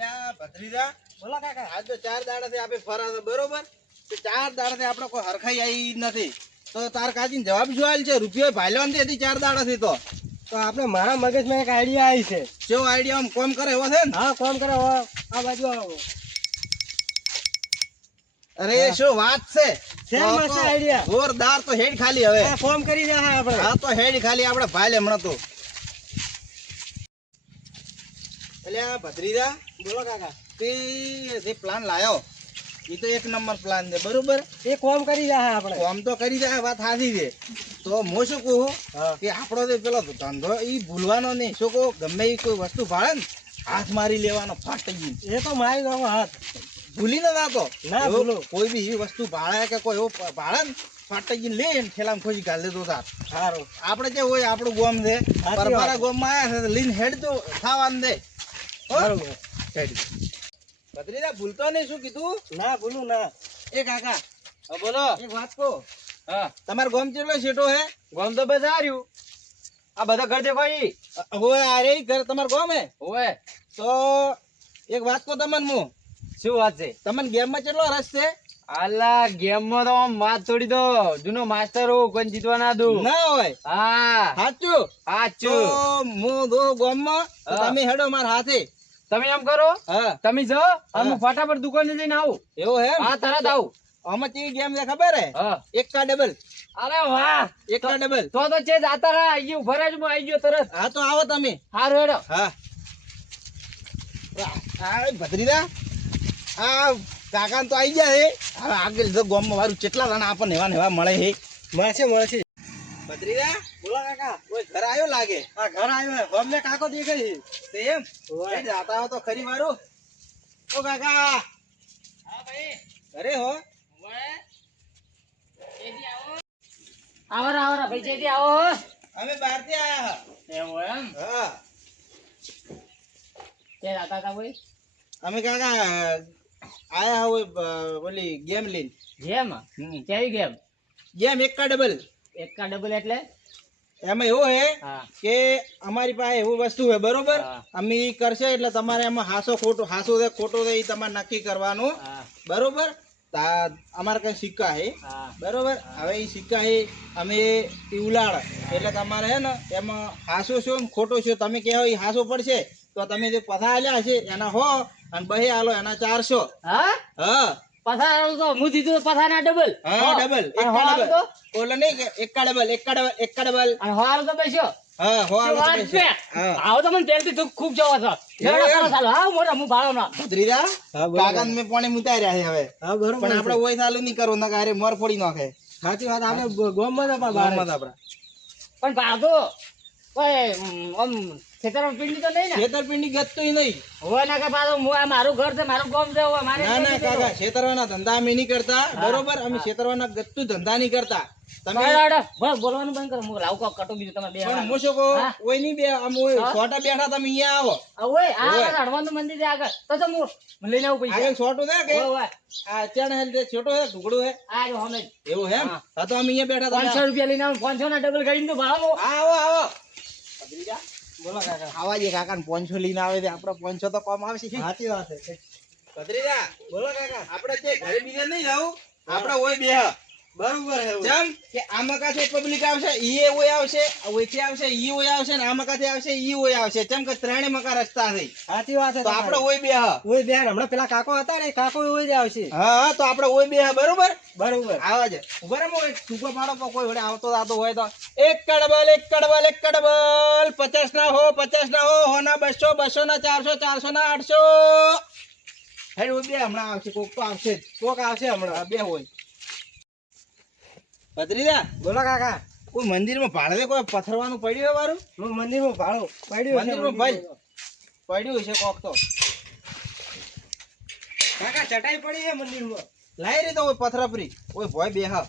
અલ્યા ભત્રીજા બોલો કાકા. આજ તો 4 દાડાથી આપે ફરા છે બરોબર. તો 4 દાડાથી આપણે કોઈ હરખાઈ આવી નથી. તો તાર કાચીને જવાબ શું આલ છે? રૂપિયો ભાલ્યો નથી હતી 4 દાડાથી તો આપણે મારા મગજમાં એક આઈડિયા આવી છે. કેવો આઈડિયા આમ કોમ કરે એવો છે ને? હા, કોમ કરો. આ બાજુ આવો. અરે શું વાત છે? શેર મસ્ત આઈડિયા. જોરદાર. તો હેડ ખાલી હવે ફોર્મ કરી દે આપણે. હા તો હેડ ખાલી આપણે ભાલે હમણાં તો. અલ્યા ભત્રીજા બોલો કાકા. તે જે પ્લાન લાયો એ તો એક નંબર પ્લાન છે બરોબર. એ કોમ કરી દે આપણે. કોમ તો કરી જાય વાત સાચી છે. તો હું શું કહું કે આપણો જે પેલો ધંધો એ ભૂલવાનો નહીં. શું કહું ગમે એ કોઈ વસ્તુ ભાળે ને હાથ મારી લેવાનો ફાટી ગઈ. એ તો મારી દો હાથ. ભૂલી ના તો ના ભૂલો. કોઈ બી એવી વસ્તુ ભાળે કે કોઈ એવું ભાળે ને ફાટી ગઈ લે ને ઠેલામાં ખોજી ગાળ દેતો તાર. સારું. આપણે જે હોય આપણું ગોમ છે પરબારા ગોમમાં આવ્યા છે લીન હેડ તો ખાવાનું દે. બરોબર. ભત્રીજા ભૂલતો નહીં. શું કીધું? ના ભૂલું ના. એ કાકા બોલો એક વાત કહો. હા, તમારો ગોમ કેટલો છેટો હે? ગોમ તો બસ આ રહ્યું. આ બધા ઘર દેખો ઈ. હોય આ રે ઘર તમારો ગોમ હે? ઓય, તો એક વાત કહો તમને હું. શું વાત છે? તમને ગેમમાં કેટલો રસ છે? આલા ગેમ માં તો આમ વાત છોડી દો. જૂનો માસ્ટર હું કોઈ જીતવા ના દઉં. ના હોય હા, સાચું. તો સાચું. હું દો ગોમમાં તો હા. તમે હેડો મારા હાથે. તમે એમ કરો, હા તમે જાઓ હા. હું ફટાફટ દુકાને જઈને આવું. એવું હે? હા, તરત આવું. આમાં કેવી ગેમ છે ખબર હે? હા. એકા ડબલ. અરે વાહ, એકા ડબલ. તો છે જાતા રહા. અહીં ઉભા રહેજો, હું આવી ગયો તરત. હા તો આવો તમે. હારું હેડો. હા આ ભત્રીજા આ કાકા તો આવી ગયા હે. હવે આગળ જો ગોમમાં વારું કેટલા જણા આપણને એવા ને એવા મળે હે. મળશે મળશે. ભત્રીજા બોલો કાકા. કોઈ ઘર આવ્યો લાગે. આ ઘર આવ્યો. ગમને કાકો દેખાય છે. તે એમ એ જાતા હો તો ખરી મારું. ઓ કાકા હા ભાઈ. ઘરે હો? આવો ભાઈ, જલ્દી આવો. અમે બહારથી આયા એવું એમ? હા. ક્યાં જાતા હતા ભાઈ? અમે કાકા આયા હોય ઓલી ગેમ લઈને. ગેમ? કેવી ગેમ? ગેમ એકા ડબલ. એકા ડબલ એટલે? એમાં એવું હે હા. કે અમારી પાસે એવું વસ્તુ હે બરોબર. હા. અમે ઈ કરશે એટલે તમારે એમાં હાસો છે ખોટો છે એ તમારે નક્કી કરવાનું હા. બરોબર. અમારે કઈ સિક્કા હે હા. બરોબર. હવે એ સિક્કા હે અમે ઈ ઉલાડ એટલે તમારે હે ને એમાં હાસો છો ને ખોટો છો તમે કહેવો એ હાસો પડશે તો તમે જે પથા આલ્યા છે એના હો અને બહે આલો એના 400. હા? હા પથાર તો હું દીધું પથારના ડબલ. હા ડબલ. એકા ડબલ. ઓલો નહીં કે એકા ડબલ. અને હોવાળો તો બેસ્યો. હા હો શું વાત છે? હા આવો તો મને પહેલથી દુઃખ ખૂબ જવો છો. લેવડો એમ? કરો ચાલો. હા, મોટા હું ભાડો ના. ભત્રીજા હા, બરોબર. કાકાને મેં પાણી મુતાર્યા છે હવે. હા બરોબર. પણ આપણે ઓય ચાલુ નહીં કરવું નકર હારે મોર ફોડી નાખે. સાચી વાત. આપણે ગોમમાં જ આપણા બહાર. ગામમાં આપડા પણ ભાડો કોઈ આમ ખેતરમાં પીંડી તો નહીં ને? છેતરપિંડી ગતતું નહીં. હોય ના કે પાછો આ મારું ઘર છે, મારું ગામ છે. હોય મારે ના ના નહીં કાકા છેતરવાના ધંધા અમે નહીં કરતા બરોબર. અમે છેતરવાના ગત્તું ધંધા નહીં કરતા. તમે બોલવાનું બંધ કરો. હું લાવું કોક કટો બીજું તમે બે પણ હું શું કહું હા. ઓય નહીં બે આમ ઓય છોટા બેઠા તમે અહીંયા આવો. ઓય આ ઓય. આગળ હનુમાનનું મંદિર છે આગળ. તો હું લઈને આવું પૈસા. આગળ છોટું છે કે ઓય, ઓય. આ અચાનક હે તે છોટો હે ટુકડું હે આ જો હમે એવું હે એમ? હા. હા તો અમે અહીંયા બેઠા 500 તમે રૂપિયા લઈને આવું. 500 ના ડબલ કરીને તો ભાડો. આવો આવો. ભત્રીજા બોલો કાકા. આવા જે કાકાને 500 લઈને આવે છે આપણે 500 તો કમ આવશે. સાચી વાત છે. ભત્રીજા બોલો કાકા. આપણે જે ઘરે બીજે નહીં જાવું આપણે ઓય બે બરોબર હે. જેમ કે આ મકાથી પબ્લિક આવશે ઈ ઓય આવશે ઓયથી આવશે ઈ ઓય આવશે ને આ મકાથી આવશે ઈ ઓય આવશે જેમ કે ત્રણે મકા રસ્તા છે સાચી વાત છે. તો આપણે ઓય બે ઓય બેન હમણાં પેલા કાકો હતા ને કાકો ઓય જ આવશે. હા તો આપણે ઓય બે બરોબર. બરોબર. આવા છે ઉભા રહો એક ટૂંકો પાડો પર કોઈ વડે આવતો હોય તો એક કડબલ 50 ના હો 50 ના હો ના 200 200 ના 400 400 ના 800 હેડ ઓય બે હમણાં આવશે કોક તો આવશે જ. કોક આવશે હમણાં. આ બે હોય. ભત્રીજા બોલો કાકા. કોઈ મંદિરમાં ભાડે કોઈ પથરવાનું પડ્યું હોય વારું? હું મંદિરમાં ભાડો પડ્યો છે. મંદિરમાં ભાઈ પડ્યું છે કોક તો કાકા ચટાઈ પડી છે મંદિરમાં. લાઈ રે તો ઓય પથરાપરી ઓય ભોય બે હા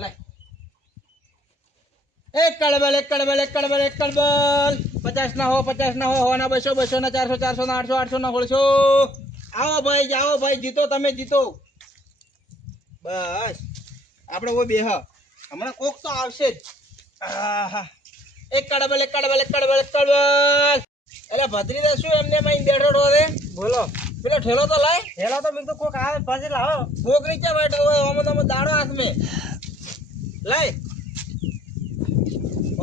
લાય એક કડબલ 50 ના હો ના 200 200 ના 400 400 ના 800 800 ના 900. આવો ભાઈ જીતો તમે જીતો. બસ આપણે ઓય બે હા હમણાં કોક તો આવશે જ. આહા એક કડબલ એક કડબલ એક કડબલ એક કડબલ. એટલે ભત્રીજા શું એમને માં બેઠો છો રે? બોલો પેલો ઠેલો તો લાય. પેલો તો મેં તો કોક આવે પછી લાવો. ભોગ નીચે બેઠો હોય ઓમો તો દાડો હાથમે લાય.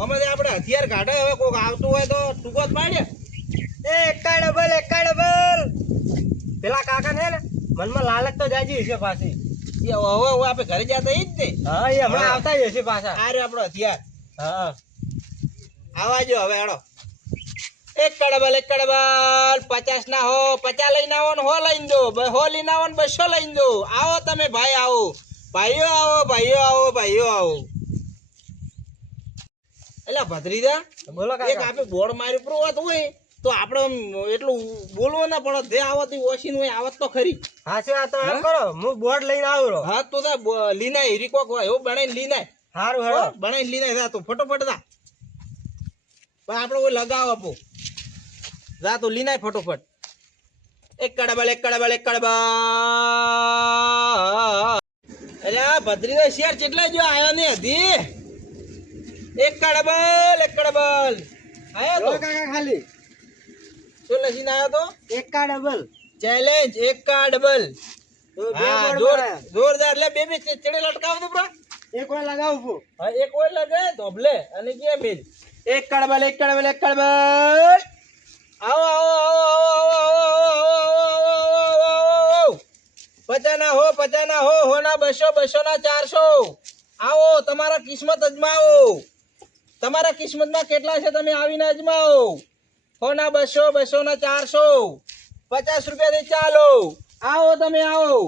ઓમે આપણે હથિયાર કાઢે હવે કોક આવતું હોય તો ટૂંકો જ પાડે. એકા ડબલ પેલા કાકા ને મનમાં લાલચ તો જાજી હશે પાછી. એ હવે આપણે ઘરે જતા ઈ જ ને. હા એ હમણાં હા. આવતા જ હશે પાછા. આ રહ્યો આપણો હથિયાર. હા આવા જો હવે હેડો. એક કડબલ 50 ના હો 50 લઈને આવો ને 100 લઈને દો 100 લઈને આવો ને 200 લઈને દો. આવો તમે ભાઈ આવો ભાઈઓ આવો ભાઈઓ આવો ભાઈઓ આવો. એટલે ભત્રીજા બોલો એક કાકા. આપણે બોર્ડ મારી ઉપર હોત હોય તો આપણે આમ એટલું બોલવું ના પડે. જે આવત એ ઓછી હોય આવત તો ખરી. હા શું વાત તો એમ હા? કરો હું બોર્ડ લઈને આવું રહો. હા તો લીનાય હીરી કોક હોય એવું બનાવીને લીનાય. સારું હો, હેડો. બનાવીને લીનાય જા તું ફટોફટ જા. પણ આપણે કોઈ લગાવ આપો જા તું લીનાય ફટોફટ. એક કડબલ એટલે આ ભત્રીજો શેર કેટલા જો આયો ને હજી. એક કડબલ આયો બોલો તો કાકા ખાલી શું લસીને આયો તો એકા ડબલ. ચેલેન્જ એક ડબલ. તો બે હા બોર્ડ જોર બનાયા. જોરદાર એટલે બે ચેડે લટકાવ દો બ્રો. એક વાર લગાવું છું. હા એક ઓય લગે ધોબલે અને કે મિલ. એક કડબલ આવો આવો આવો 50 ના હો હોના 200 ના 400. આવો તમારા કિસ્મત અજમાવો. તમારા કિસ્મતમાં કેટલા છે તમે આવીને અજમાવો. હોના 200 ના 400 50 રૂપિયાથી ચાલો. આવો તમે આવો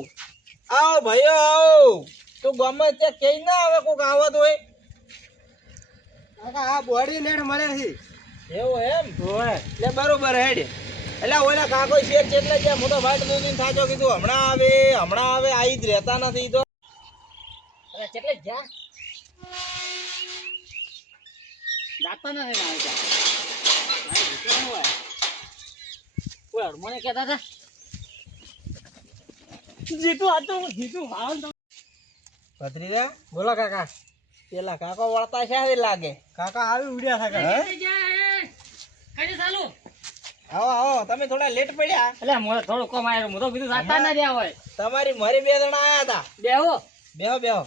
આવો ભાઈઓ આવો. તું ગમે તે કઈ ના આવે કોક આવત હોય કાકા આ બોડી નેટ મળે છે. એવું એમ. ઓય એટલે બરોબર હેડ. એટલે ઓલા કાકો શેર એટલે જ્યાં મોટો વાટ દૂધીને થાચો કીધું હમણાં આવે આઈ જ રહેતા નથી તો. અરે કેટલે ગયા જાતા નથી ને આવતા. કોઈ મને કહેતા હતા જીતું હતું જીતું ભાવ ભત્રીજા બોલો કાકા. પેલા કાકો વળતા છે લાગે. કાકા આવી ઉડ્યા છે કાકા. ચાલુ આવો આવો તમે થોડા લેટ પડ્યા. એટલે મને થોડું કમ આવ્યું હું તો કીધું જાતા ના રહ્યા હોય તમારી મરી 2 જણા આયા હતા. બેહો બેહો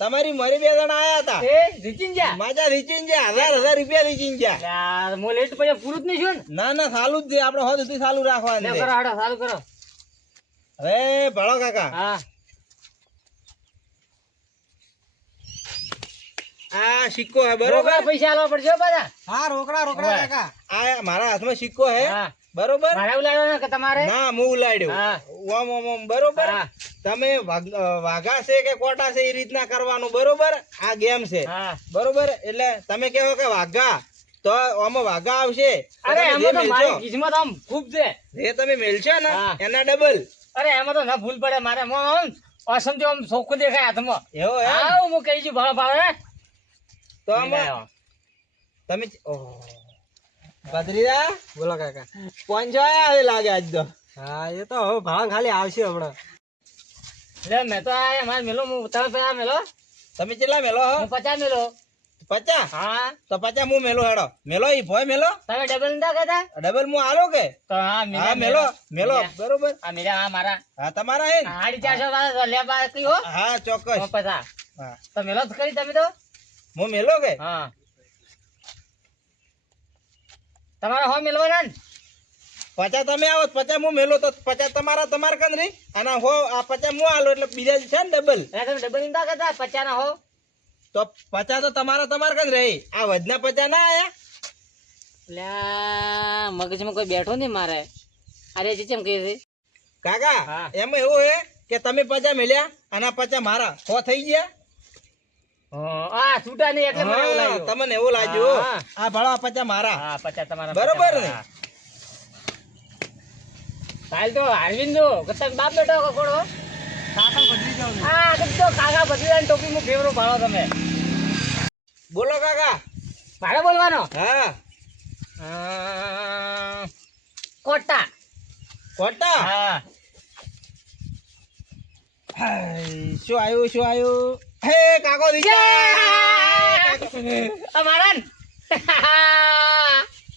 તમારી મરી 2 જણા આયા હતા. એ જીતીન જા માજા રીચીન જ્યાં 1000 રૂપિયા રીચીન જ્યાં. યાર મો લેટ પડે પૂરું જ નહીં છું ને ના ચાલુ જ છે આપણે હોદ સુધી ચાલુ રાખવાનું લે છે. કરો હાડો ચાલુ કરો હવે ભળો કાકા હા આ સિક્કો હે બરોબર બરોબર. પૈસા આલવા પડશે હો બધા હા રોકડા ઓય. કાકા. આ મારા હાથમાં સિક્કો હે હા બરોબર. મારે ઉલાડો ને કે તમારે ના હું ઉલાડ્યો. હા. ઓમ બરોબર. હા. તમે વાઘા છે કે કોટા છે એ રીતના કરવાનું બરોબર. આ ગેમ છે હા બરોબર. એટલે તમે કહો કે વાઘા તો આમાં વાઘા આવશે તો અરે તમે જે એમાં તો મેલશો, મારી કિસ્મત આમ ખૂબ છે જે તમે મેલશો ને હા. એના ડબલ. અરે એમાં તો ના ભૂલ પડે મારે આમ અસમથી આમ ચોખ્ખું દેખાય હાથમાં એવો એમ. આવું હું કહી છું ભાવ ભાવે તો આમાં તમે ભત્રીજા બોલો કાકા. 500 આયા લાગે આજ તો. હા એ તો હવે ભાવ ખાલી આવશે હમણાં. લે મેં તો આ મારે મેલો હું તમે પેલા મેલો તમે કેટલા મેલો હો? હું 50 મેલો 50. હા તો 50 હું મેલો હેડો. મેલો ઈ ભોય મેલો તમે ડબલ નતા કહેતા ડબલ હું આલો કે તો હા હા મેલા મેલો મેલો બરોબર. આ મેલા હા મારા હા તમારા હે ને? 450 વાળા લે બા કઈ હો હા ચોક્કસ. 50 હા તો મેલો જ કરી તમે તો હું મેલો કે હા તમારે હો મેલવાના ને 50 તમે આવો 50 હું મેલો તો 50 તમારા કન રે અને હો આ 50 હું આલો એટલે બીજા છે ને ડબલ. એટલે તમે ડબલ નતા કહેતા 50 ના હો તો 50 તો તમારા કન રહે. આ વધના 50 ના આયા. એટલે મગજમાં કોઈ બેઠો નહીં મારે અરે ચેમ કહે છે કાકા હા. એમાં એવું હે કે તમે 50 મેલ્યા અને આ 50 મારા 100 થઈ ગયા. આ છૂટા નહીં એટલે મને એવું હા, લાગ્યું તમને એવું લાગ્યું હા. આ ભાડા 50 મારા. હા 50 તમારા બરોબર 50 ને? હા. હાલ તો અરવિંદો કે તમે બાપ બેટો કોડો કાકા બદલી જાવ ને. હા તો કાકા બદલી ટોપી માં ફેવરો ભાડો તમે બોલો કાકા. મારે બોલવાનો હા કોટા ખોટા. હા શું આવ્યું હે કાકો દીકરા. અમારા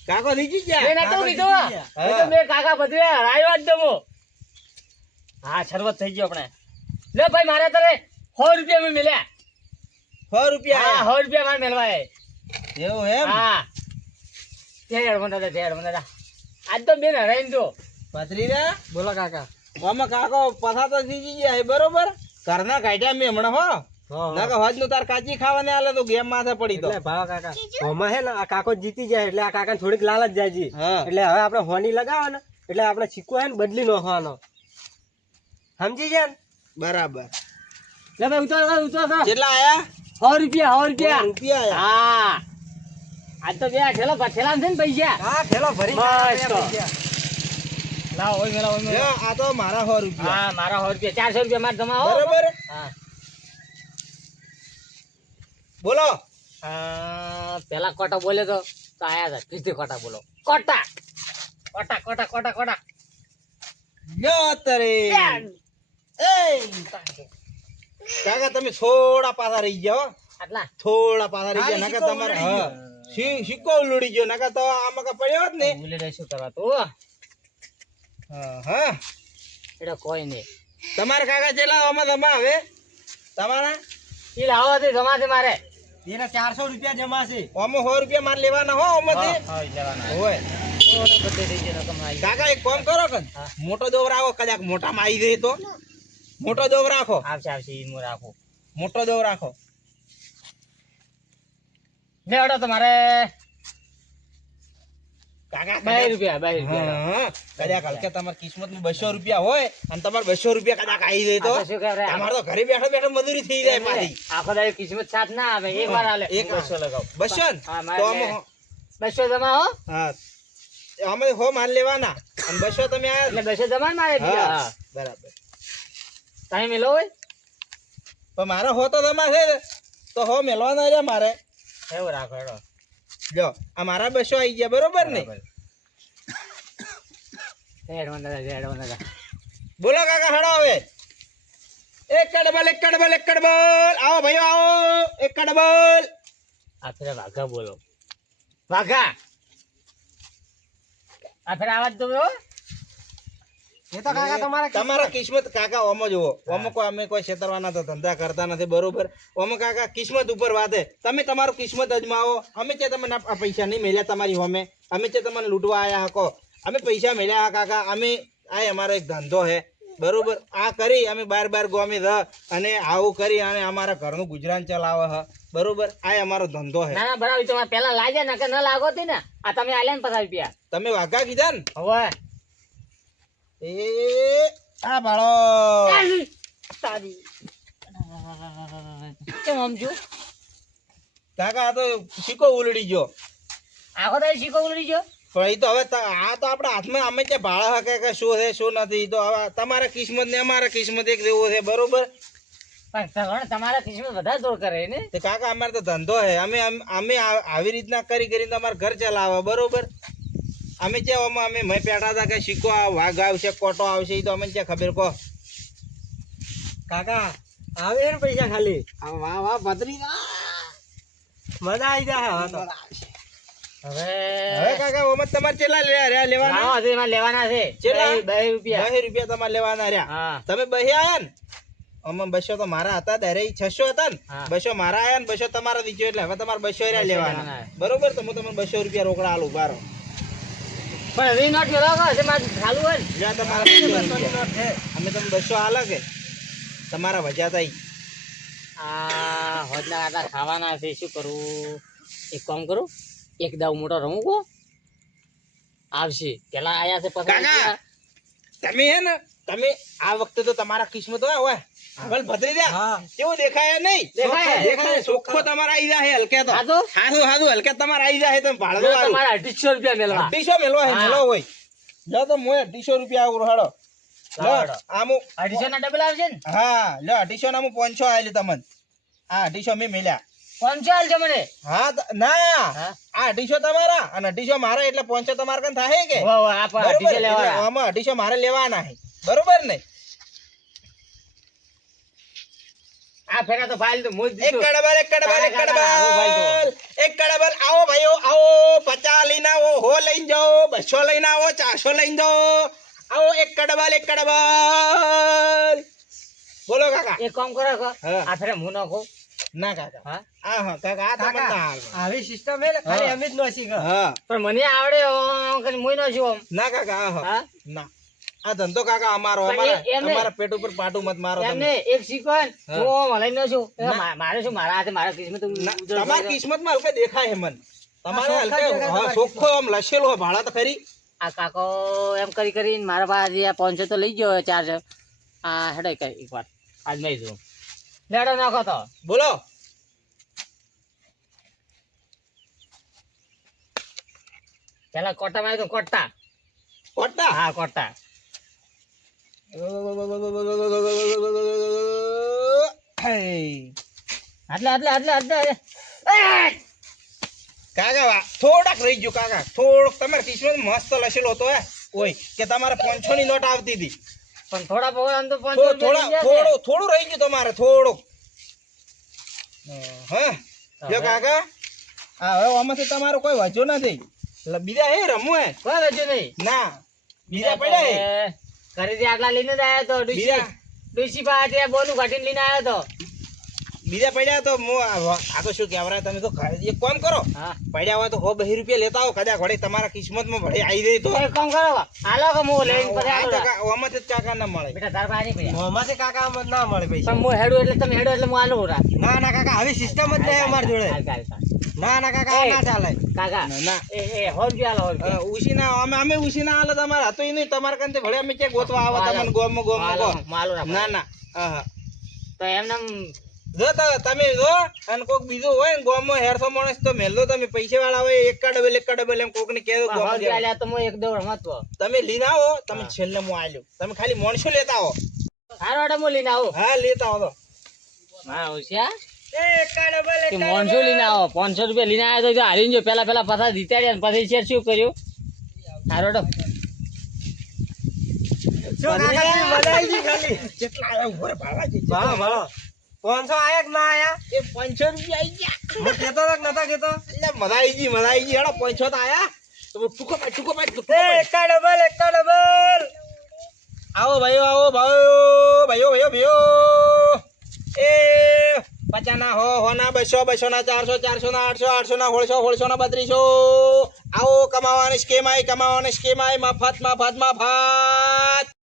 કાકો રીજી મેં ગયા નતો કાકા કીધું. જીતી ગયા. એ તો મેં કાકા ભદ્રે હરાયો જ દમો. હા શરબત થઈ ગયો આપણે. લે ભાઈ મારે તારે 100 રૂપિયા મેં મળ્યા. 100 રૂપિયા હા 100 રૂપિયા મારે મેળવાય. એવું એમ હા તેડ મંદા આજ તો બેન હરાઈને જો. પથરીરા બોલો કાકા. આમાં કાકો પથા તો જીજી ગયા છે બરોબર ઘરના કાઢ્યા મેં હમણાં હો ના કે હજ નું તાર કાચી ખાવાને આલે તો ગેમ માથે પડી તો એટલે ભાવ કાકા હોમાં હે ને આ કાકો જીતી જાય એટલે આ કાકાને થોડીક લાલચ જાય જી. હા એટલે હવે આપણે હોની લગાવો ને એટલે આપણે સિક્કો હે ને બદલી નાખવાનો સમજી ગયા ને. બરાબર લે ભાઈ ઉતાર કેટલા આયા 100 રૂપિયા 100 રૂપિયા. રૂપિયા આયા હા આજ તો બે ઠેલો ઠેલામ છે ને પૈસા. હા ઠેલો ભરી બસ. લાવો ઓય મેલા ઓય મેલા. લ્યો, આ તો મારા 100 રૂપિયા હા મારા 100 રૂપિયા 400 રૂપિયા મારે જમા હો. બરોબર હા બોલો પેલા કોટા બોલે તો આયા હતા કીધી કોટા બોલો કોટા કોટા કોટા કોટા કોટા લ્યો તરે એ કાકા તમે થોડા પાછા રહી ગયા હો. આટલા થોડા પાછા રહી ગયા ખાલી નકર સિક્કો તમારે ઉલડી હા સિક્કો ઉલડી ગયો નકર તો આમાં કા પડ્યો હોત ને બોલે શું કરવા તું હા એટલે કોઈ નહીં તમારા કાકા ચેલા આમાં જમા હવે તમારા ઈ લાવો તે જમા છે મારે. એને 400 રૂપિયા જમા છે. આમાં 100 રૂપિયા મારે લેવાના હો આમાંથી હા લેવાના હોય બધે થઈ ગયો રકમ આવી. કાકા એક કામ કરો કે હા. મોટો દોવ રાખો કદાચ મોટામાં આવી જાય તો મોટો દોવ રાખો આવશે ઈ હું રાખું. મોટો દોવ રાખો લે અડો તમારે કાકા 2 રૂપિયા 2 રૂપિયા. હા કદાચ હલકે તમારી કિસ્મતમાં 200 રૂપિયા હોય અને તમારે 200 રૂપિયા કદાચ આવી જાય તો આ તો શું કહેવાય? તમારે તો ઘરે બેઠો બેઠો મજૂરી થઈ જાય પાછી આખો દાડો કિસ્મત સાથ ના આવે એક વાર આલે એક 200 લગાવ. 200 ને? હા, મારે તો આમાં 200 જમા હો હા અમે હો માલ લેવાના અને 200 તમે આયા એટલે 200 જમા ને મારે બીજા. હા હા બરાબર તમે મેલો હોય પણ મારે હો તો જમા છે ને, તો હો મેલવાના છે મારે એવું રાખો હેડો. જો આ મારા 200 આવી ગયા બરોબર ને હેડ વંદા. બોલો કાકા હડો હવે એક કડબલ આવો ભાઈઓ આવો એક કડબલ આ ફેરે વાઘા બોલો વાઘા આ ફેરે આવાજ દો હો. એ તો કાકા તમારા કિસ્મત કાકા ઓમો જુઓ ઓમો કોઈ અમે કોઈ છેતરવાના તો ધંધા કરતા નથી બરોબર ઓમો કાકા કિસ્મત ઉપર વાતે તમે તમારું કિસ્મત અજમાવો અમે છે તમને આ પૈસા નહીં મળ્યા તમારી હોમે અમે છે તમને લૂંટવા આયા હકો અમે પૈસા મળ્યા હા કાકા અમે આ અમારો એક ધંધો હે બરોબર આ કરી અમે બાર ગોમે રહ અને આવું કરી અને અમારા ઘરનું ગુજરાન ચલાવે હ બરોબર આ અમારો ધંધો હે ના ના બરાબર તમારે પેલા લાગ્યા ને કે ન લાગો તી ને આ તમે આલ્યા ને 50 રૂપિયા તમે વાઘા કીધા ને હવે એ આ બાળો તારી કેમ સમજો કાકા આ તો શીકો ઉલડી ગયો આખો દાડો શીખો ઉલડી ગયો. પણ એ તો હવે આ તો આપણા હાથમાં અમે ત્યાં ભાડા હકે કે શું છે શું નથી તો હવે તમારા કિસ્મત ને અમારા કિસ્મત એક જેવો છે બરોબર પણ તમારા કિસ્મત વધારે દોડ કરે ને. તો કાકા અમારે તો ધંધો છે અમે આવી રીતના કરીને અમારું ઘર ચલાવે બરોબર અમે ત્યાં અમે મેં પેઠા હતા કે શીખો વાઘ આવશે કોટો આવશે એ તો અમે ત્યાં ખબર કહો કાકા આવે ને પૈસા ખાલી વાહ વાહ ભદ્રી મજા આવી જાય હવે તો. હવે કાકા ઓમાં તમારે ચેલા લેવાના લેવાના છે ચેલા? 2 રૂપિયા. 2 રૂપિયા તમારે લેવાના રહ્યા હા તમે 2 આયા ને આમાં 200 તો મારા હતા ત્યારે 600 હતા ને હા. 200 મારા આયા ને 200 તમારા દીધો એટલે હવે તમારે 200 રહ્યા લેવાના લેવાના. બરોબર તો હું તમને 200 રૂપિયા રોકડા આલું બારો પણ વી નોટ મેળવો છે મારે ચાલુ હોય ને. જ્યાં તમારા 200 રૂપિયા. અમે તમને 200 આલે કે તમારા વજા થઈ આ હોજના આટલા ખાવાના છે શું કરું એક કામ કરું એક દાવ મોટો રમું કો આવશે પેલા આયા છે 50 કાકા રૂપિયા. તમે હે ને તમે આ વખતે તો તમારા કિસ્મત હોય ભલે ભદ્રી દે હા કેવું દેખાય નહીં દેખાય. ચોખ્ખો તમારા આઈ જાય હલકે તો હાચું? હાથું હલકે તમારા આઈ જાય તમે ભાડું જો વાળું તમારે 250 રૂપિયા મેળવા 250 મેલવા હે હા. મેલો હોય જો તો મોય 250 રૂપિયા આવું હાડો લાવો હાડો. આમુ 250 ના ડબલ આવશે ને હા લ્યો 250 નામું 500 આયેલી તમને આ 250 મેં મેલ્યા 500 આલજો મને. હા ના હા? આ 250 તમારા અને 250 મારા એટલે 500 તમારા કન થાય કે વાહ વાહ આ પણ 250 એટલે લેવાના. આમાં 250 મારે લેવાના છે બરોબર ને આ ફેરા તો ફાઇલ તો મુજ એક કડબલ આવો ભાઈઓ આવો લઈને જાઓ, 200 લઈને આવો, 400 લઈને જાઓ. આવો એક કડબલ. બોલો કાકા. એક કામ કરો કે હા. આ ફેરે હું નાખું. ના કાકા. હા હા કાકા આ તમને ના કાકા હાલે. આવી સિસ્ટમ હે ને ખાલી અમે જ નોશી ગયો. હા પણ મને આવડે હું નો છું ના કાકા હા હા ના આ ધંધો કાકા અમારો પણ એમને- અમારા પેટ ઉપર પાટું મત મારો એમને તમે. એક શીખવાન હા. હું મલાઈ નો છું ના. મારે શું મારા હાથે મારા કિસ્મત ના, તમારી કિસ્મતમાં હલકે દેખાય હે મન તમારે આ ચોખ્ખા હલકે દેખાય હા, તમારી ચોખ્ખો આમ લસેલો હોય, ભાડા તો ખરી. આ કાકો એમ કરીને મારા પાસે આ 500 તો લઈ ગયો ચાર્જ આ હેડો એક વાર આજ નહીં જોઉં લેડો નાખો તો બોલો પેલા કોટા માં તો કોટા કોટા હા કોટા આટલે કાકા થોડાક રહી ગયું કાકા થોડોક તમારે કિસ્મત મસ્ત લસેલો હતો હે ઓય કે તમારે 500 ની નોટ આવતી હતી પણ થોડા બહુ આમ તો 500 થોડું રહી ગયું તમારે થોડુંક હા જો કાકા હા હવે આમાંથી તમારો કોઈ વાંચો નથી એટલે બીજા હે રમવું હે કોઈ વચ્ચે નહીં ના બીજા પડ્યા હે ઘરેથી આટલા લઈને જ આવ્યો તો બીજા ડુસી પાસે બોનું કાઢીને લઈને આવ્યો તો બીજા પડ્યા તો આ તો શું કહેવાય તમે તો એક કામ કરો હા પડ્યા હોય તો 2 રૂપિયા લેતા આવો કદાચ ઘડી તમારા કિસ્મતમાં ભળી આવી જાય તો એક કામ કરો હાલો કે હું લઈને પછી આ આલો તો આમાંથી જ કાકા ના મળે બેટા તાર પાસે નહીં પડ્યા મોંમાંથી કાકા આમ જ ના મળે પૈસા. પણ હું હેડું એટલે તમે હેડો એટલે હું આલું રા ના ના કાકા આવી સિસ્ટમ જ નહીં અમારી જોડે. ના ના કાકા આ ના ચાલે. કાકા ના એ હોર રૂપિયા આલો હોર રૂપિયા. ઉશીના અમે ઉશીના હાલે તમારે હતો ઈ નહીં તમારે કંતે ભળે અમે ક્યાં ગોતવા આવો તમને ગોમમાં માલો ગોમમાં માલો રાખો. ના ના હા તો એમને જો તમે જો અને કોક બીજું હોય ને ગોમમાં હેરસો માણસ તો મેલો તમે પૈસા વાળા હોય એક કા ડબલ એમ કોક ને કહેજો હોર ગોમમાં રૂપિયા જવાનું. આલ્યા તો હું એક દોડ રમતો તમે લઈને આવો તમે છેલ્લે હું આલ્યો તમે ખાલી માણસો લેતા આવો હારો હાડો હું લઈને આવું હા લેતા આવો તો હા હોશિયાર એ એકા ડબલ કે 500 લઈને આવો 500 રૂપિયા લઈને આવ્યો તો જો હારીને જો પેલા પાછા જીતાડ્યા ને પછી શેર શું કર્યું હારો હાડો. શું કાકા તમે બનાવી દી ખાલી. કેટલા આયા ઉભો રે ભાડા છે ભાળો ભાળો 500 આયા કે ના આયા? એ 500 રૂપિયા આવી ગયા હું કહેતો હતો કે નતા કહેતો? એટલે મજા આવી ગઈ હેડો 500 તો આયા તો ટૂંકો પાડ એ એકા ડબલ. આવો ભાઈઓ ભાઈઓ એ 50 ના હોના 200 ના 400 400 ના 800 800 ના 1600 ના 3200 આવો કમાવાની સ્કીમ આઈ મફત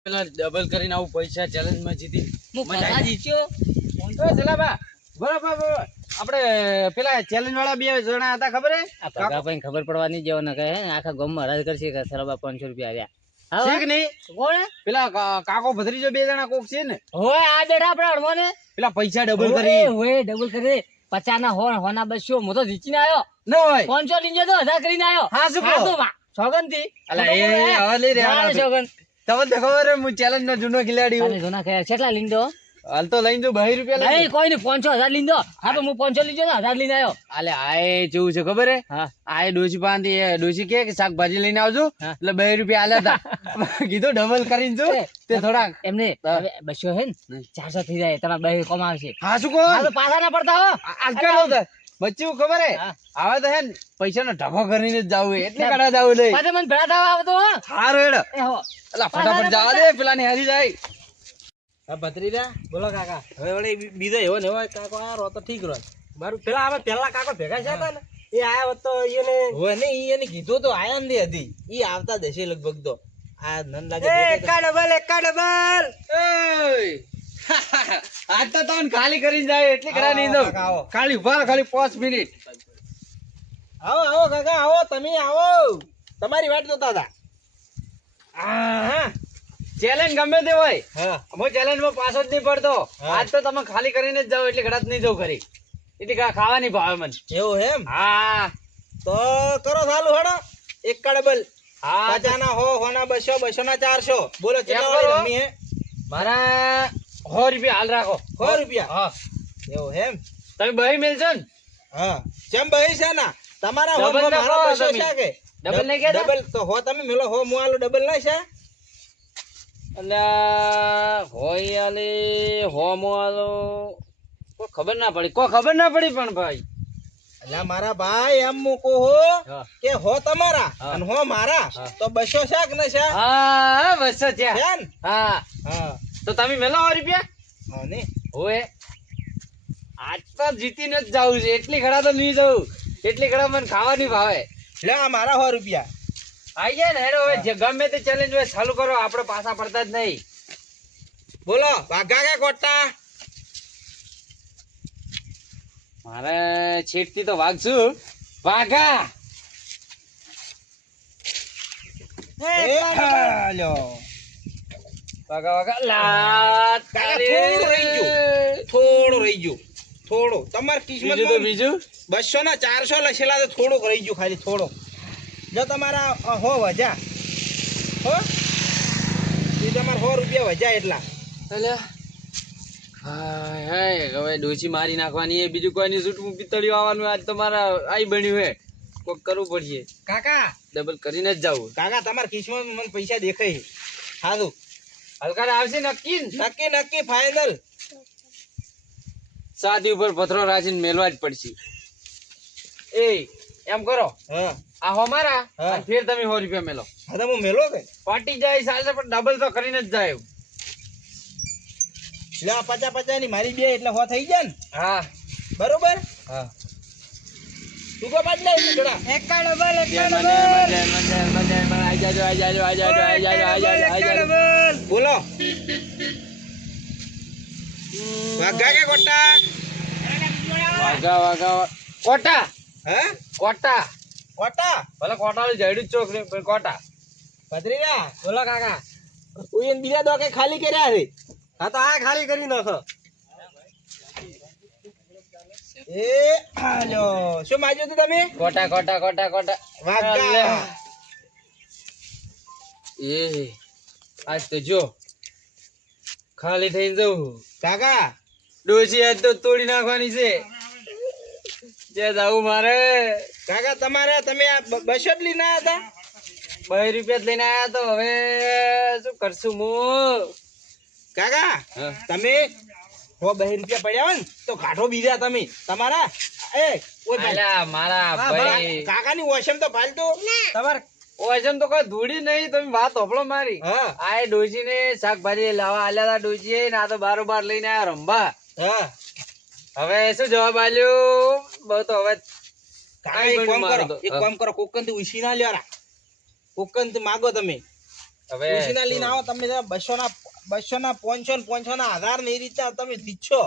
પેલા ડબલ કરીને આવું પૈસા ચેલેન્જ માં જીતી હું પાછા જીત્યો બરાબર આપણે પેલા ચેલેન્જ વાળા 2 જણા હતા ખબર હે આ પગા ભાઈ ખબર પડવાની જેવો ને કહે ને આખા ગામમાં હરાજ કરશે કે સરાબા 500 રૂપિયા આવ્યા છે કે નહીં કોણ પેલા કાકો ભત્રીજો 2 જણા કોક છે ને હોય આ બેઠા આપણે અડવો ને પેલા પૈસા ડબલ કરી હોય ડબલ કરી 50 ના હોના 200 હું તો જીતીને આવ્યો ન હોય 500 લીધો તો 1000 કરીને આવ્યો હા, શું કહો? સોગન થી અલા, એ હવે લઈ રહ્યા સોગન તમને તો ખબર હે હું ચેલેન્જ નો જૂનો ખેલાડી હું તમે જોના કહે કેટલા લીધો હાલ તો લઈને જો 2 રૂપિયા લઈને નહીં કોઈ નહીં 500 લીધો હા તો હું 500 લીધો ને 1000 લઈને આવ્યો આલે આય જેવું છે ખબર હે હા આય ડોશી પાંથી ડોશી કે શાકભાજી લઈને આવજો હા. એટલે 2 રૂપિયા આલ્યા હતા કીધું ડબલ કરીને જો તે થોડાક એમને હા. હવે 200 હે ને 400 થઈ જાય તમારે બે કમાવશે હા શું કહો હા તો પાછા ના પડતા હો આજકાલ હોતા બચ્ચું ખબર હે હા. હવે તો હે ને પૈસાનો ઢગો કરીને જ જાવું હે એટલે કડા જાવું નહીં પાછા મને ભેળા થવા આવતો હો હારું હેડ એ હો અલા ફટાફટ જવા દે પેલા ને હારી જાય હા ભત્રીજા બોલો કાકા. હવે વળી બીજો એવો ને એવો કાકો આ રો તો ઠીક રો મારું પેલા અમે પેલા કાકો ભેગા છે હતા ને એ આયા હોત તો એને હોય ને ઈ એને કીધું તો આયા ને હતી ઈ આવતા દેશે લગભગ તો આ નન લાગે એ દેખાય તો. એકા ડબલ. આજ તો તમને ખાલી કરીને જાય એટલે કરા નહીં દઉં કાકા, આવો. ખાલી ઉભા રહો, ખાલી 5 મિનિટ આવો કાકા આવો તમે આવો તમારી વાટ જોતા હતા હા ચેલેન્જ ગમે તે હોય હા હું ચેલેન્જ માં પાછો જ નહીં પડતો હા. આજ તો તમે ખાલી કરીને જ જાઓ એટલે ઘડા જ નહીં જાઉં ખરી એટલે ખાવાની ભાવે મને એવું એમ હા તો કરો ચાલુ હેડો એક કા ડબલ હા 50 ના હોના 200 200 ના 400 બોલો એમ કેટલા કરો. વાળી રમી હે મારા 100 રૂપિયા હાલ રાખો 100 રૂપિયા હા એવું એમ તમે બહી મેલશો ને હા જેમ ભાઈ છે ના તમારા હો ડબલ ના મારા કહો 200 તમે. છે કે ડબલ નહીં કહેતા? ડબલ તો હો તમે મેલો હો હું આલો ડબલ ના છે અલ્યા હોય આલે હોમો આલો કોઈ ખબર ના પડી પણ ભાઈ એટલે મારા ભાઈ એમ મૂકો હો હા. કે હો તમારા હા. અને હો મારા હા. તો 200 શાક ને શાક હા બસ થયા છે ને? હા હા તો તમે મેલો 100 રૂપિયા હા ને ઓએ આજ તો જીતીને જ જાવું છે એટલી ઘડા તો નહીં જવું એટલી ઘડા મને ખાવાની ભાવે લે આ મારા 100 રૂપિયા આઈ ગયા ને હેડો હવે જે ગમે તે ચેલેન્જ હોય ચાલુ કરો આપણે પાછા પડતા જ નહીં બોલો વાઘા કે કોટા મારે છેટથી તો વાગશું વાઘા એ હાલ્યો વાઘા વાઘા લાત કાકા, થોડું રહી ગયું. થોડું રહી ગયું થોડું તમાર બીજું તો કિસ્મત બીજું 200 ના 400 લખેલા તો થોડુંક રહી ગયું ખાલી થોડું જો તમારા હો વજા હો એ તમારા 100 રૂપિયા વજા એટલા અલ્યા હાય હાય હવે ડોસી મારી નાખવાની એ બીજું કોઈ નહીં છૂટવું પિત્તળિયું આવવાનું આજ તો મારા આઈ બન્યું હે કોક કરવું પડશે કાકા ડબલ કરીને જ જાવું કાકા તમારા કિસ્મત મને પૈસા દેખાય છે સારું હલકા આવશે નક્કી ને? નક્કી નક્કી ફાઇનલ સાદી ઉપર પથરો રાખીને મેલવા જ પડશે એ એમ કરો હા આ હો મારા હા. અને ફેર તમે 100 રૂપિયા મેલો હા તો હું મેલો કે પાટી જાય ચાલશે પણ ડબલ તો કરીને જ જાય લે આ 50 ની મારી બે એટલે હો થઈ ગયા ને હા બરોબર હા તું કો પાડ લે નીકળા એકા ડબલ બોલો વાઘા કે કોટા કોટા હે કોટા કોટા ભલે કોટા જડ્યું જ ચોક ને પણ કોટા પથરીયા બોલો કાકા ઉયન બીજા દો કે ખાલી કર્યા છે હા તો આ ખાલી કરી નાખો એ હાલ્યો શું માગ્યું તું તમે કોટા કોટા કોટા કોટા વાઘા એ આજ તો જો ખાલી થઈને જવું કાકા ડોસી આજ તો તોડી નાખવાની છે જે જાવું મારે કાકા તમારે તમે આ 200 જ લઈને આવ્યા હતા 2 રૂપિયા જ લઈને આયા તો હવે શું કરશું હું કાકા હા. તમે હો 2 રૂપિયા પડ્યા હોય ને તો કાઢો બીજા તમે તમારા એ ઓય ભાઈ અલા મારા ભાઈ કાકાની વોશમ તો ફાલતુ તમારે ઓજમ તો કોઈ ધૂળી નહીં તમે વાત હોપળો મારી હા આ ડોસી ને શાકભાજી લાવવા આલ્યા હતા ડોસી ને આ તો બારોબાર લઈને આયા રંભા હા હવે શું જવાબ આલ્યો બહુ તો હવે કાકા કાંઈ એક કામ બન્યું કરો મારું તો. એક કામ કરો કોકન થી ઉછી ના લ્યો કોકન થી માગો તમે હવે ઉછી ના લઈને આવો તમે 200 ના 500 ના 1000 ને એ રીતના તમે દીચ્છો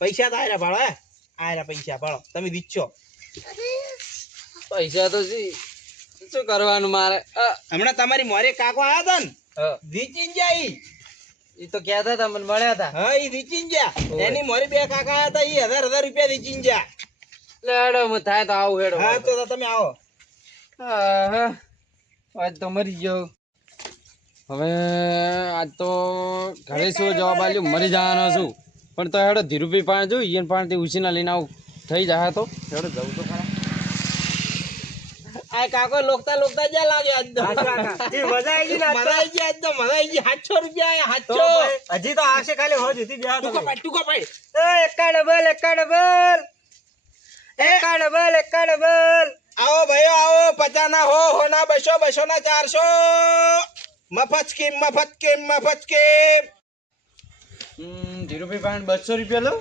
પૈસા તો આયરા ભાડો હે આયરા પૈસા ભાડો તમે દીચ્છો પૈસા તો શું કરવાનું મારે હમણાં તમારી મોરે કાકો આયા હતા ને હા. દીચીન જાય ઈ તો કહેતા હતા મને મળ્યા હતા હા ઈ દીચીન ગયા ઓય. એની મોરે બે કાકા આયા હતા ઈ 1000 રૂપિયા દીચીન ગયા લેડો હું થાય તો આવું હેડો હા તો તમે આવો આહા. આજ તો મરી ગયો હવે આજ તો ઘરે શું જવાબ આલ્યો મરી જવાનો છું પણ તો હેડો ધીરુભાઈ પાસે જો ઈયન પાસેથી ઉછીના લઈને આવું થઈ જાય તો હેડો જવું તો ખરા આ કાકો લોકતા લોકતા જ્યાં લાગ્યો આજ તો હા, કાકા. જી, મજા આવી ગઈ ને આજ તો? મજા આવી ગઈ આજ તો મજા આવી ગઈ 700 રૂપિયા આયા તો 700 ભાઈ, હજી તો આવશે ખાલી હો જુદી બે ટૂંકો પાડ ટૂંકો પાડ એકા ડબલ એકા ડબલ એકા ડબલ એકા ડબલ આવો ભાઈઓ આવો 50 ના હો ના 200 200 ના 400 મફત સ્કીમ મફત સ્કીમ મફત સ્કીમ ધીરુભાઈ પાસે 200 રૂપિયા લઉં